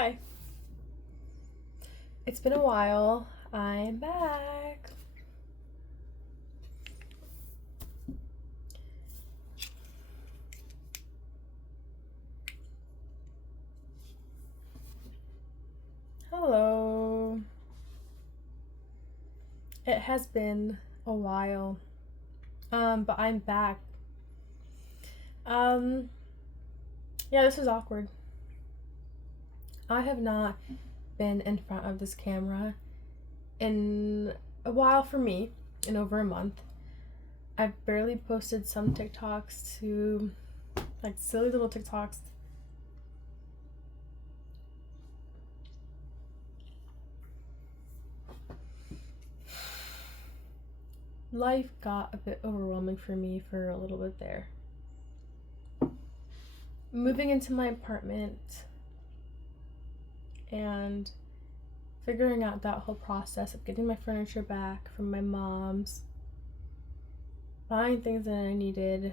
Hi. It's been a while. I'm back. Hello. It has been a while. But I'm back. Yeah, this is awkward. I have not been in front of this camera in a while for me, in over a month. I've barely posted some TikToks to, like, silly little TikToks. Life got a bit overwhelming for me for a little bit there. Moving into my apartment and figuring out that whole process of getting my furniture back from my mom's, buying things that I needed,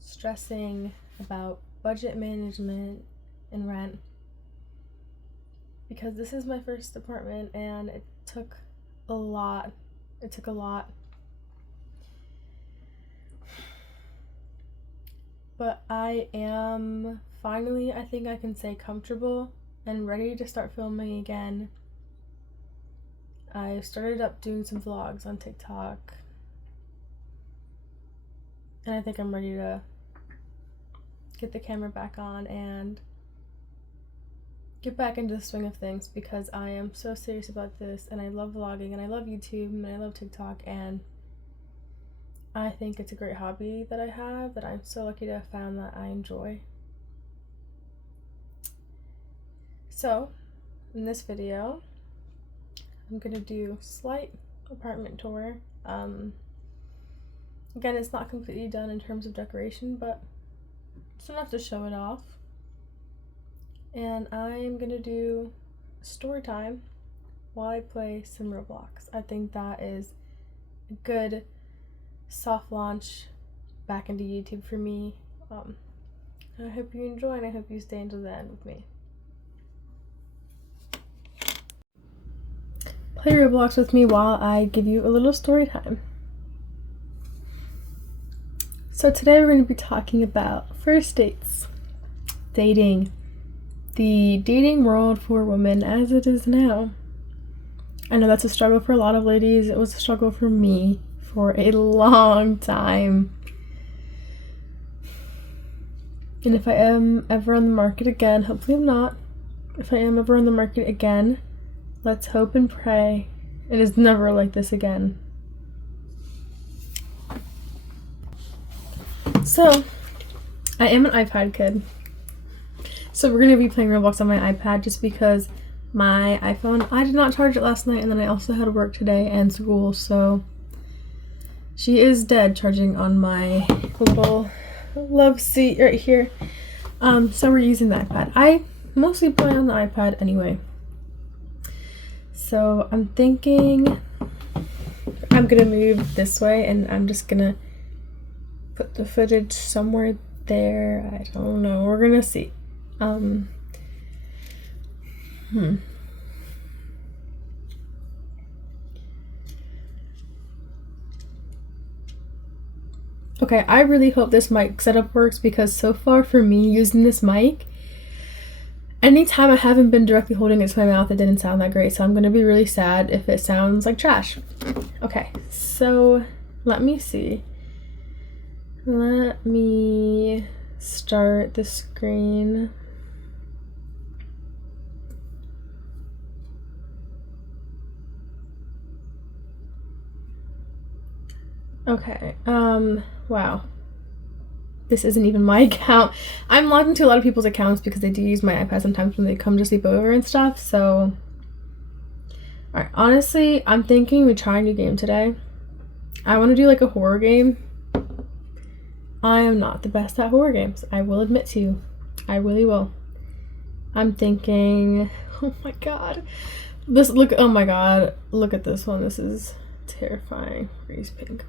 stressing about budget management and rent, because this is my first apartment and it took a lot. But I am finally, I think I can say, comfortable and ready to start filming again. I started up doing some vlogs on TikTok, and I think I'm ready to get the camera back on and get back into the swing of things, because I am so serious about this and I love vlogging and I love YouTube and I love TikTok, and I think it's a great hobby that I have that I'm so lucky to have found that I enjoy. So, in this video, I'm gonna do a slight apartment tour. Again, it's not completely done in terms of decoration, but it's enough to show it off. And I'm gonna do story time while I play some Roblox. I think that is a good soft launch back into YouTube for me. I hope you enjoy, and I hope you stay until the end with me. Play Roblox with me while I give you a little story time. So today we're going to be talking about first dates, dating, the dating world for women as it is now. I know that's a struggle for a lot of ladies. It was a struggle for me for a long time. And if I am ever on the market again, hopefully I'm not, if I am ever on the market again, let's hope and pray it is never like this again. So, I am an iPad kid. So we're going to be playing Roblox on my iPad just because my iPhone, I did not charge it last night, and then I also had work today and school, so she is dead charging on my little love seat right here. So we're using the iPad. I mostly play on the iPad anyway. So I'm thinking I'm gonna move this way, and I'm just gonna put the footage somewhere there. I don't know. We're gonna see. Okay, I really hope this mic setup works, because so far for me using this mic, anytime I haven't been directly holding it to my mouth, it didn't sound that great, so I'm gonna be really sad if it sounds like trash. Okay, so let me see. Let me start the screen. Okay, wow. This isn't even my account. I'm logged into a lot of people's accounts because they do use my iPad sometimes when they come to sleep over and stuff, so. Alright, honestly, I'm thinking we try a new game today. I want to do like a horror game. I am not the best at horror games, I will admit to you. I really will. I'm thinking, oh my god. Oh my god, look at this one. This is terrifying. Where's pink?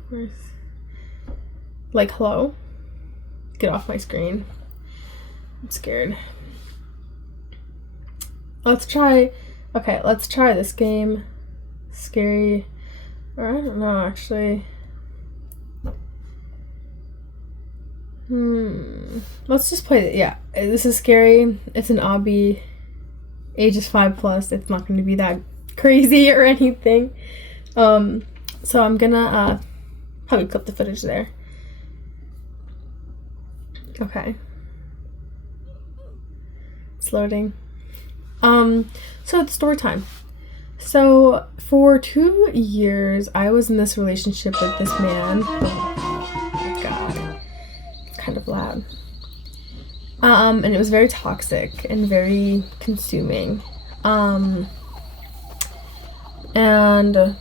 Like, hello? Get off my screen. I'm scared. Let's try. Okay, let's try this game. Scary. Or I don't know, actually. Let's just play it. Yeah, this is scary. It's an obby. Age is 5+. It's not going to be that crazy or anything. So I'm gonna probably clip the footage there. Okay. It's loading. So it's story time. So for 2 years, I was in this relationship with this man. Oh my god. It's kind of loud. And it was very toxic and very consuming. And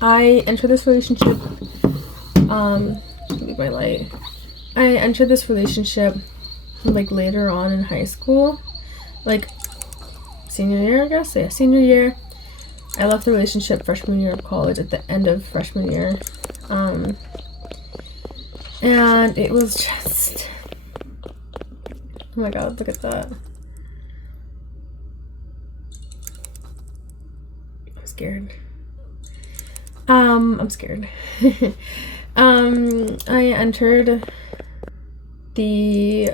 I entered this relationship, leave my light. I entered this relationship like later on in high school, like senior year, I guess. Yeah, senior year. I left the relationship freshman year of college at the end of freshman year. And it was just, oh my god, look at that. I'm scared. I'm scared. I entered the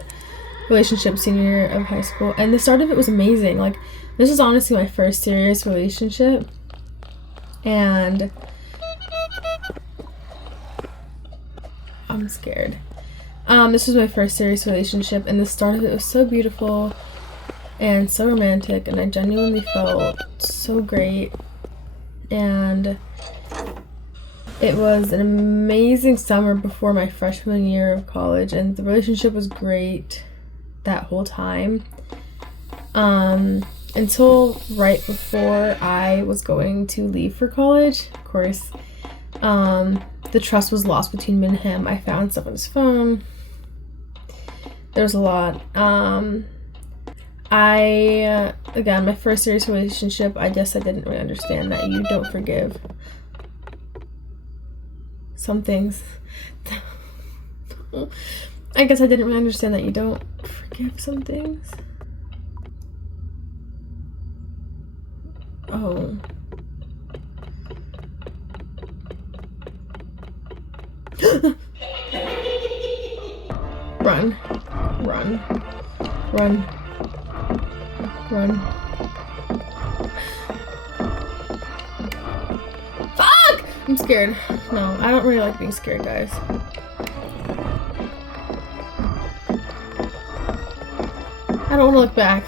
relationship senior year of high school, and the start of it was amazing. Like, this is honestly my first serious relationship, and I'm scared. This was my first serious relationship, and the start of it was so beautiful and so romantic, and I genuinely felt so great, and it was an amazing summer before my freshman year of college, and the relationship was great that whole time. Until right before I was going to leave for college. Of course, the trust was lost between me and him. I found stuff on his phone. There was a lot. Again, my first serious relationship, I guess I didn't really understand that you don't forgive some things. I guess I didn't really understand that you don't forgive some things. Oh. Run. Run. Run. Run. Fuck! I'm scared. No, I don't really like being scared, guys. I don't want to look back.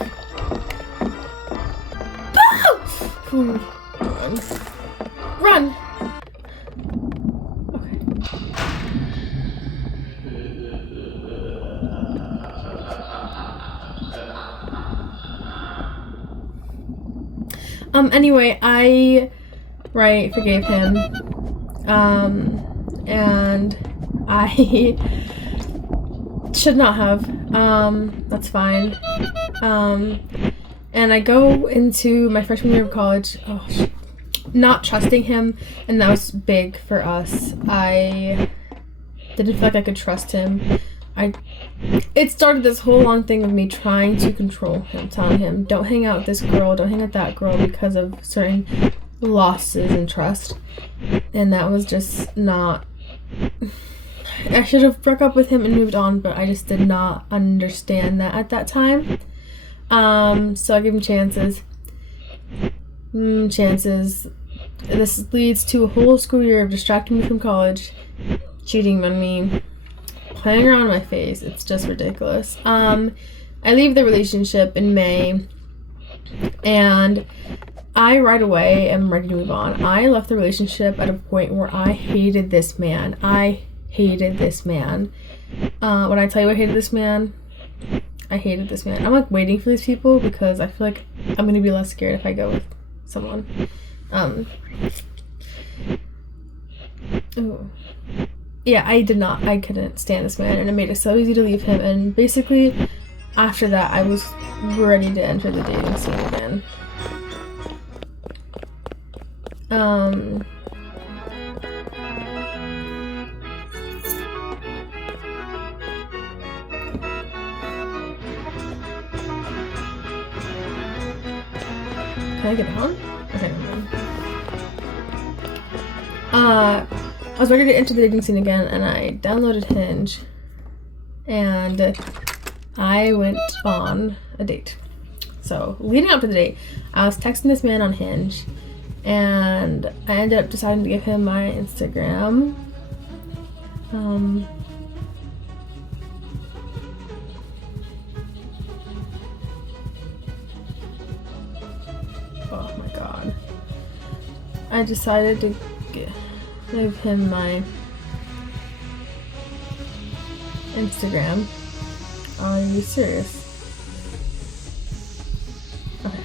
Run. Run! Okay. Anyway, I forgave him. And I should not have. That's fine. And I go into my freshman year of college, not trusting him, and that was big for us. I didn't feel like I could trust him. It started this whole long thing of me trying to control him, telling him, don't hang out with this girl, don't hang out with that girl, because of certain losses in trust. And that was just not... I should have broke up with him and moved on, but I just did not understand that at that time. So I gave him chances. This leads to a whole school year of distracting me from college, cheating on me, playing around in my face. It's just ridiculous. I leave the relationship in May, and I right away am ready to move on. I left the relationship at a point where I hated this man. When I tell you I hated this man, I hated this man. I'm like waiting for these people because I feel like I'm gonna be less scared if I go with someone. Yeah, I couldn't stand this man, and it made it so easy to leave him, and basically after that I was ready to enter the dating scene again. Can I get down? Okay, never mind. I was ready to enter the dating scene again, and I downloaded Hinge, and I went on a date. So, leading up to the date, I was texting this man on Hinge, and I ended up deciding to give him my Instagram. Oh my god. I decided to give him my Instagram. Are you serious? Okay.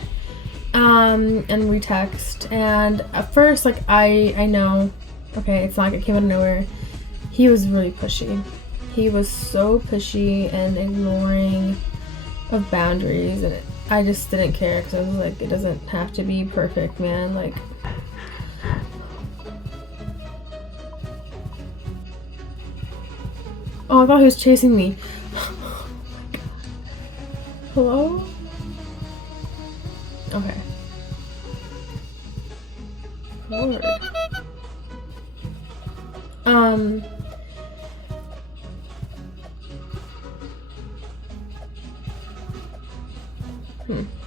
And we text, and at first, like, I know, okay, it's not like it came out of nowhere. He was really pushy. He was so pushy and ignoring of boundaries, and I just didn't care, because I was like, it doesn't have to be perfect, man. Like, oh, I thought he was chasing me. Hello? Okay. Lord.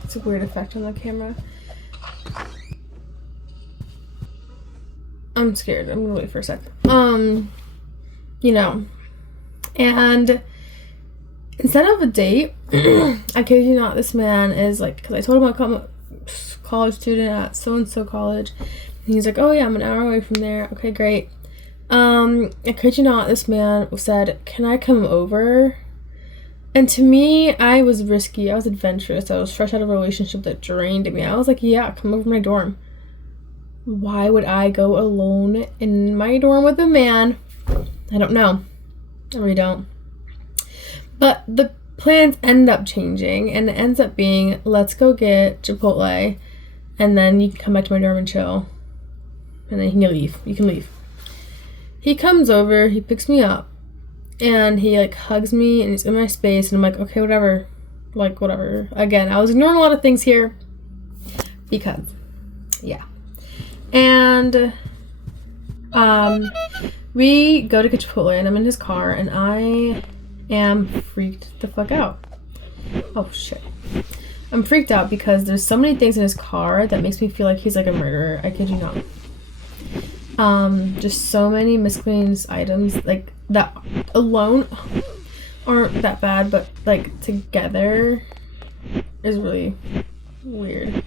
It's a weird effect on the camera. I'm scared. I'm gonna wait for a sec. You know, and instead of a date, I kid you not, this man is like, because I told him I'm a college student at so-and-so college, and he's like, oh yeah, I'm an hour away from there. Okay, great. I kid you not, this man said, can I come over? And to me, I was risky, I was adventurous, I was fresh out of a relationship that drained me. I was like, yeah, come over to my dorm. Why would I go alone in my dorm with a man? I don't know. I really don't. But the plans end up changing, and it ends up being, let's go get Chipotle, and then you can come back to my dorm and chill. And then you can leave. You can leave. He comes over, he picks me up, and he, like, hugs me, and he's in my space, and I'm like, okay, whatever. Like, whatever. Again, I was ignoring a lot of things here, because, yeah. And, we go to get Chipotle, and I'm in his car, and I am freaked the fuck out. Oh, shit. I'm freaked out because there's so many things in his car that makes me feel like he's, like, a murderer. I kid you not. Just so many miscellaneous items, like, that alone aren't that bad, but, like, together is really weird.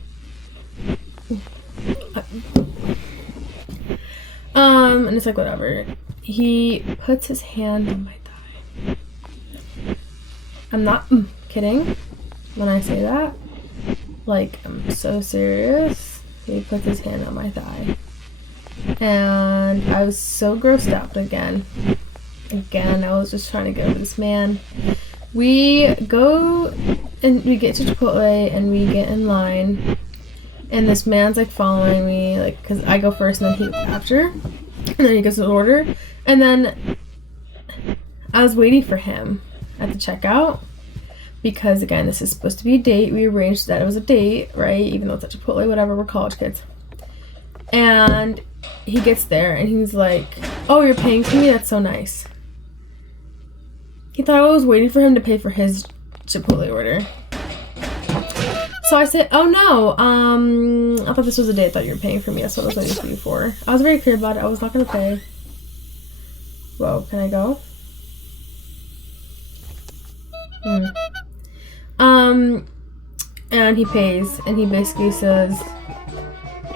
And it's like, whatever. He puts his hand on my thigh. I'm not kidding when I say that. Like, I'm so serious. He puts his hand on my thigh. And I was so grossed out again. I was just trying to get over this man. We go and we get to Chipotle and we get in line. And this man's, like, following me, like, because I go first and then he goes after. And then he goes to order. And then I was waiting for him at the checkout. Because, again, this is supposed to be a date. We arranged that it was a date, right? Even though it's at Chipotle, whatever, we're college kids. And he gets there and he's like, oh, you're paying for me? That's so nice. He thought I was waiting for him to pay for his Chipotle order. So I said, oh no, I thought this was a date. I thought you were paying for me. That's what I was waiting for you for. I was very clear about it. I was not going to pay. Whoa, can I go? And he pays, and he basically says,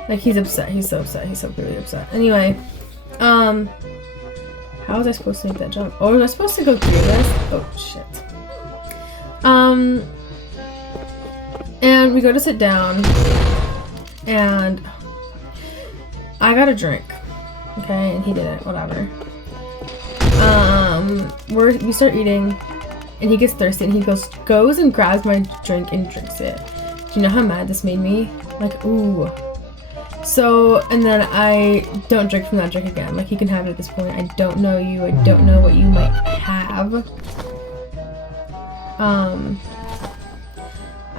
like, he's upset. He's so upset. He's so clearly upset. Anyway, how was I supposed to make that jump? Oh, was I supposed to go through this? Oh, shit. And we go to sit down, and I got a drink, okay, and he didn't, whatever. We start eating, and he gets thirsty, and he goes and grabs my drink and drinks it. Do you know how mad this made me? Like, ooh. So, and then I don't drink from that drink again. Like, he can have it at this point. I don't know you. I don't know what you might have.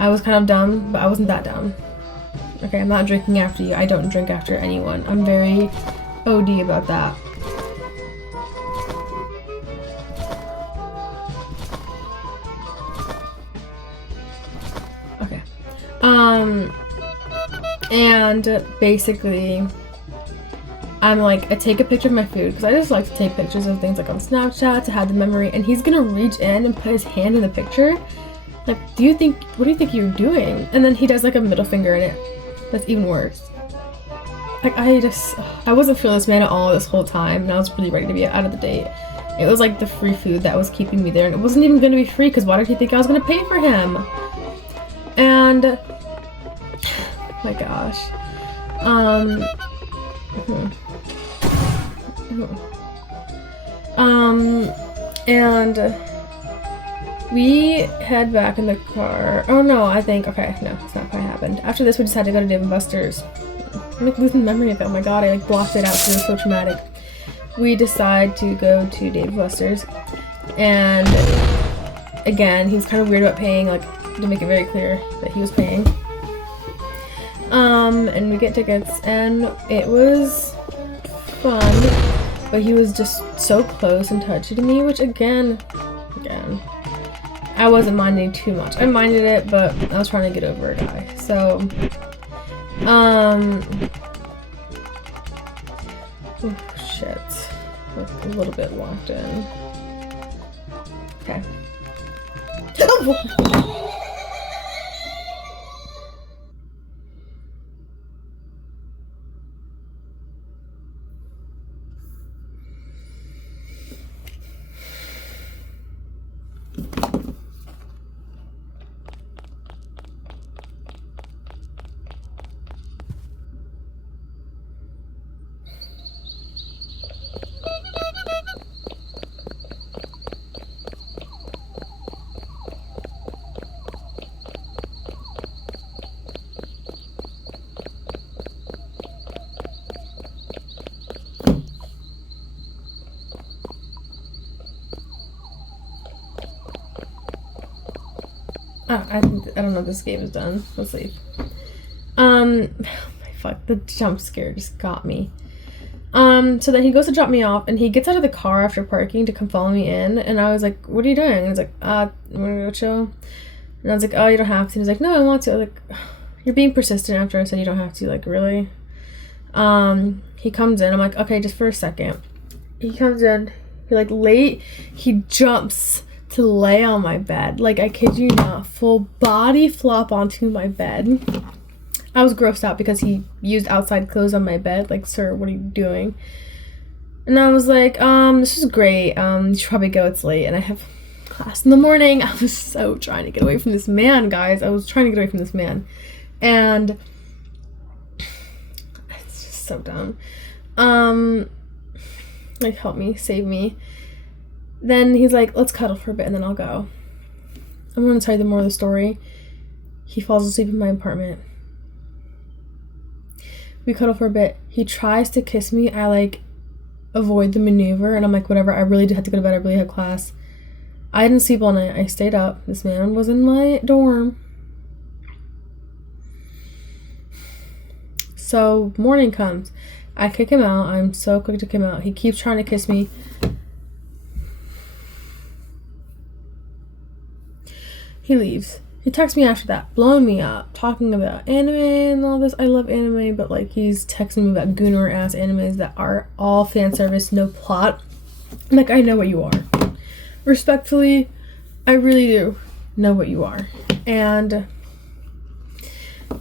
I was kind of dumb, but I wasn't that dumb. Okay, I'm not drinking after you. I don't drink after anyone. I'm very OD about that. Okay. And basically, I'm like, I take a picture of my food because I just like to take pictures of things like on Snapchat to have the memory, and he's gonna reach in and put his hand in the picture. Like, what do you think you're doing? And then he does like a middle finger in it. That's even worse. Like, I wasn't feeling this man at all this whole time, and I was really ready to be out of the date. It was like the free food that was keeping me there, and it wasn't even gonna be free because why did he think I was gonna pay for him? And oh my gosh. And we head back in the car. Oh no, okay, no, it's not quite happened. After this, we decided to go to Dave & Buster's. I'm like losing memory of it. Oh my god, I like blocked it out because it was so traumatic. We decide to go to Dave & Buster's, and again, he was kind of weird about paying, like, to make it very clear that he was paying. And we get tickets, and it was fun, but he was just so close and touchy to me, which again, I wasn't minding too much. I minded it, but I was trying to get over a guy. So, oh shit, like a little bit locked in. Okay. I don't know if this game is done. Let's leave. Fuck, the jump scare just got me. So then he goes to drop me off, and he gets out of the car after parking to come follow me in, and I was like, what are you doing? And he's like, wanna go chill? And I was like, oh, you don't have to. And he's like, no, I want to. I was like, you're being persistent after I said you don't have to, like, really? He comes in, I'm like, okay, just for a second. He comes in, he jumps to lay on my bed. Like, I kid you not, full body flop onto my bed. I was grossed out because he used outside clothes on my bed. Like, sir, what are you doing? And I was like, this is great. You should probably go, it's late. And I have class in the morning. I was so trying to get away from this man, guys. I was trying to get away from this man. And it's just so dumb. Like, help me, save me. Then he's like, let's cuddle for a bit and then I'll go. I'm going to tell you the more of the story. He falls asleep in my apartment. We cuddle for a bit. He tries to kiss me. I, like, avoid the maneuver. And I'm like, whatever. I really had to go to bed. I really had class. I didn't sleep all night. I stayed up. This man was in my dorm. So, morning comes. I kick him out. I'm so quick to kick him out. He keeps trying to kiss me. He leaves. He texts me after that, blowing me up, talking about anime and all this. I love anime, but, like, he's texting me about gooner-ass animes that are all fan service, no plot. I'm like, I know what you are. Respectfully, I really do know what you are. And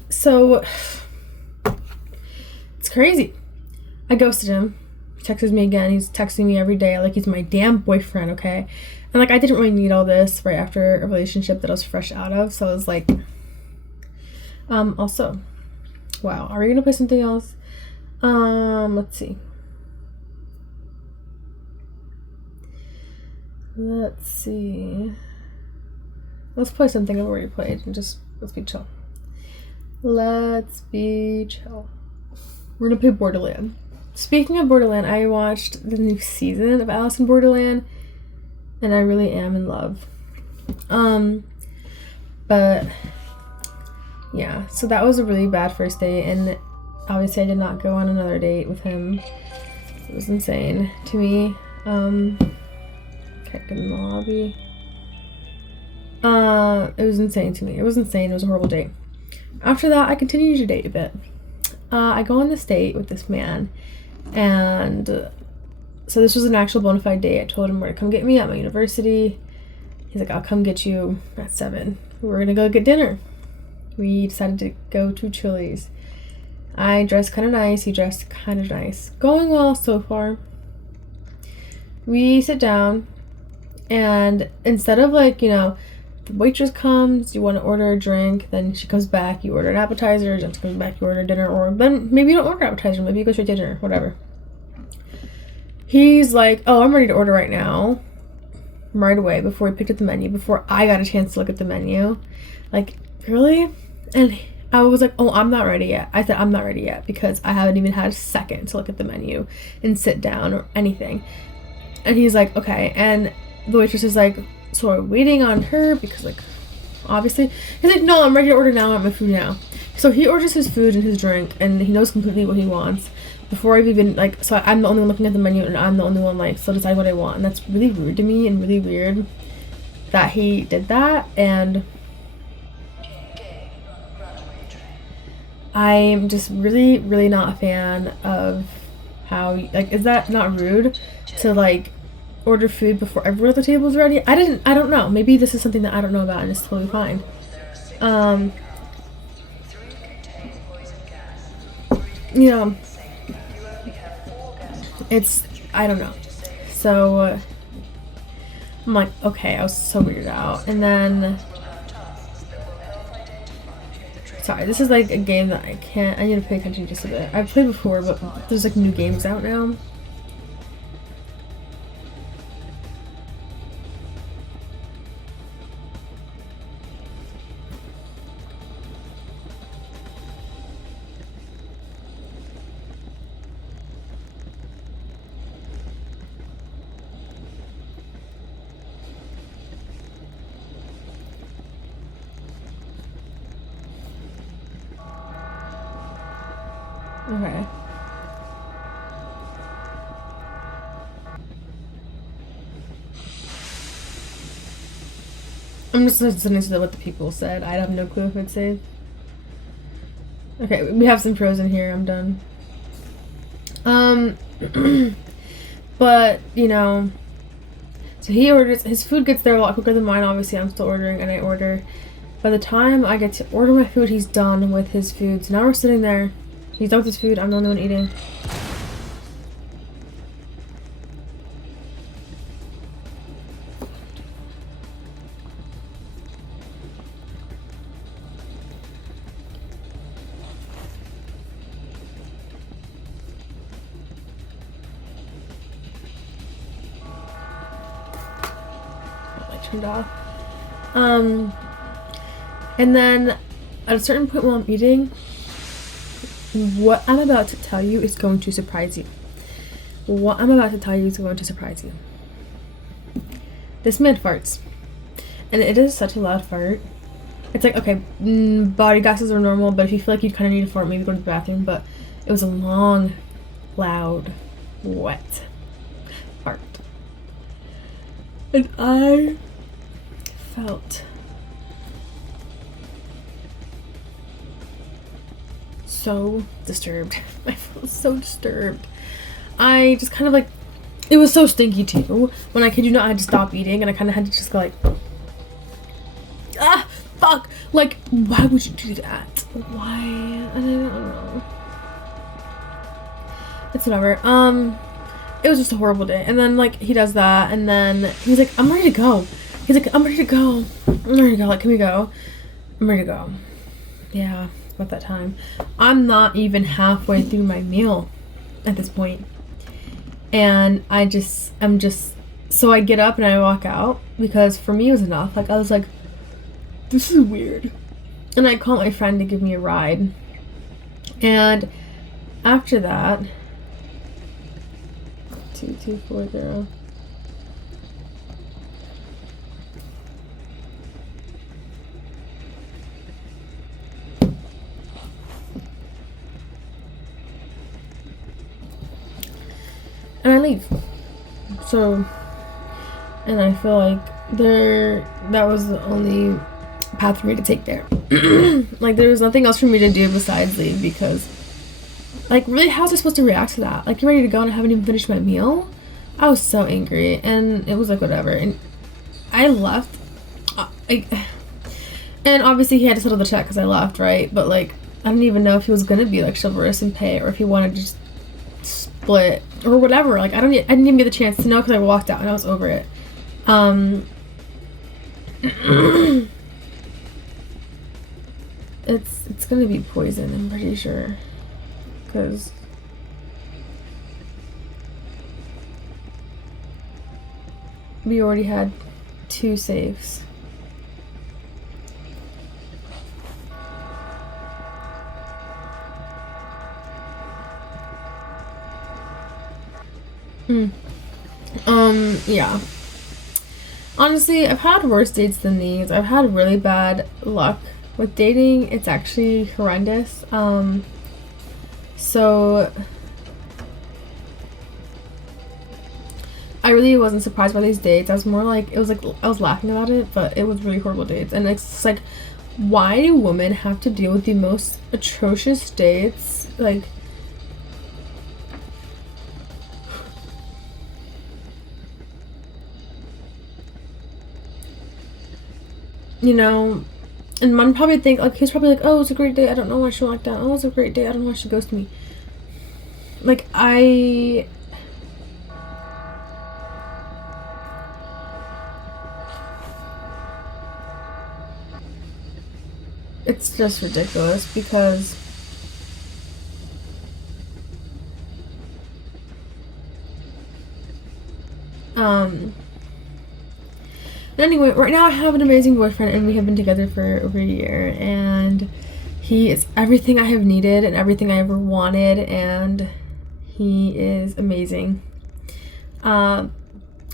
so, it's crazy. I ghosted him. He texts me again. He's texting me every day like he's my damn boyfriend, okay? And, like, I didn't really need all this right after a relationship that I was fresh out of. So I was like, also, wow, are we gonna play something else? Let's see. Let's play something I've already played and just, let's be chill. We're gonna play Borderland. Speaking of Borderland, I watched the new season of Alice in Borderland, and I really am in love. But yeah, so that was a really bad first date, and obviously I did not go on another date with him. It was insane to me. Okay, get in the lobby. It was insane to me. It was insane. It was a horrible date. After that, I continued to date a bit. I go on this date with this man, and so this was an actual bona fide date. I told him where to come get me at my university. He's like, I'll come get you at 7. We're gonna go get dinner. We decided to go to Chili's. I dressed kind of nice. He dressed kind of nice. Going well so far. We sit down, and instead of like, you know, the waitress comes, you want to order a drink, then she comes back, you order an appetizer, then she comes back, you order dinner, or then maybe you don't order appetizer, maybe you go straight to dinner, whatever. He's like, oh, I'm ready to order right now. Right away, before he picked up the menu, before I got a chance to look at the menu. Like, really? And I was like, oh, I'm not ready yet. I said, I'm not ready yet because I haven't even had a second to look at the menu and sit down or anything. And he's like, okay. And the waitress is like, so we're waiting on her because, like, obviously. He's like, no, I'm ready to order now. I want my food now. So he orders his food and his drink, and he knows completely what he wants. Before I've even, like, so I'm the only one looking at the menu, and I'm the only one, like, so decide what I want. And that's really rude to me and really weird that he did that. And I'm just really, really not a fan of how, like, is that not rude to, like, order food before everyone at the table is ready? I don't know. Maybe this is something that I don't know about and it's totally fine. You know, it's, I don't know. So, I'm like, okay, I was so weirded out. And then, sorry, this is like a game that I need to pay attention just a bit. I've played before, but there's like new games out now. Okay. I'm just listening to what the people said. I have no clue if it's safe. Okay, we have some pros in here. I'm done. But, you know, so he orders, his food gets there a lot quicker than mine. Obviously, I'm still ordering, and I order. By the time I get to order my food, he's done with his food. So now we're sitting there. He's done with his food. I'm the only one eating. Turned off. And then at a certain point while I'm eating, what I'm about to tell you is going to surprise you. What I'm about to tell you is going to surprise you. This man farts. And it is such a loud fart. It's like, okay, body gases are normal, but if you feel like you kind of need to fart, maybe go to the bathroom. But it was a long, loud, wet fart. And I felt so disturbed. I felt so disturbed. I just kind of like, it was so stinky too. When I kid you not, I had to stop eating and I kind of had to just go like, ah, fuck. Like, why would you do that? Why? I don't know. It's whatever. It was just a horrible day. And then like he does that, and then he's like, I'm ready to go. He's like, I'm ready to go. I'm ready to go. Like, can we go? I'm ready to go. Yeah, about that time. I'm not even halfway through my meal at this point. And so I get up and I walk out because for me it was enough. Like, I was like, this is weird. And I call my friend to give me a ride. And after that, 2240. and I leave. So, and I feel like that was the only path for me to take there. Like, there was nothing else for me to do besides leave, because, like, really, how was I supposed to react to that? Like, you're ready to go and I haven't even finished my meal? I was so angry, and it was like, whatever, and I left. And obviously he had to settle the check because I left, right? But, like, I didn't even know if he was gonna be, like, chivalrous and pay, or if he wanted to just split or whatever. Like, I didn't even get the chance to know because I walked out and I was over it. It's gonna be poison, I'm pretty sure, because we already had 2 safes. Yeah. Honestly, I've had worse dates than these. I've had really bad luck with dating. It's actually horrendous. So I really wasn't surprised by these dates. I was more like, it was like, I was laughing about it, but it was really horrible dates. And it's just like, why do women have to deal with the most atrocious dates? Like, you know, and mom probably think, like, he's probably like, oh, it was a great day, I don't know why she like that. Oh, it was a great day, I don't know why she ghosted me. Like, it's just ridiculous, because anyway, right now I have an amazing boyfriend, and we have been together for over a year, and he is everything I have needed and everything I ever wanted, and he is amazing.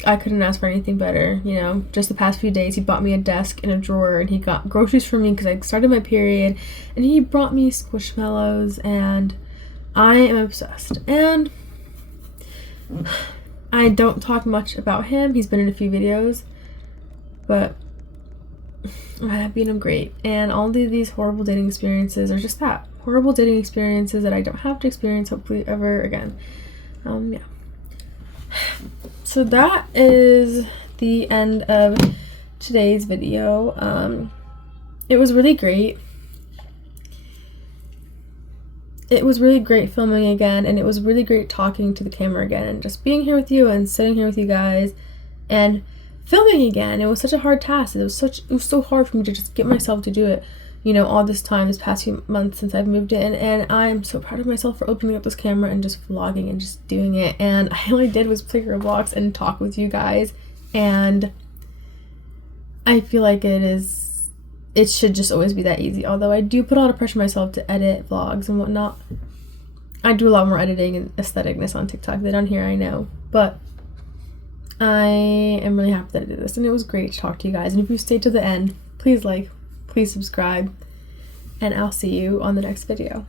I couldn't ask for anything better, you know. Just the past few days, he bought me a desk and a drawer, and he got groceries for me because I started my period, and he brought me squishmallows, and I am obsessed. And I don't talk much about him. He's been in a few videos, but I'm happy and I'm great. And all of these horrible dating experiences are just that. Horrible dating experiences that I don't have to experience, hopefully, ever again. Yeah. So that is the end of today's video. It was really great. It was really great filming again, and it was really great talking to the camera again, and just being here with you and sitting here with you guys and filming again. It was such a hard task. It was so hard for me to just get myself to do it, you know, all this time, this past few months since I've moved in, and I'm so proud of myself for opening up this camera and just vlogging and just doing it. And all I did was play Roblox and talk with you guys, and I feel like it should just always be that easy. Although I do put a lot of pressure on myself to edit vlogs and whatnot. I do a lot more editing and aestheticness on TikTok than on here, I know, but I am really happy that I did this, and it was great to talk to you guys. And if you stayed to the end, please like, please subscribe, and I'll see you on the next video.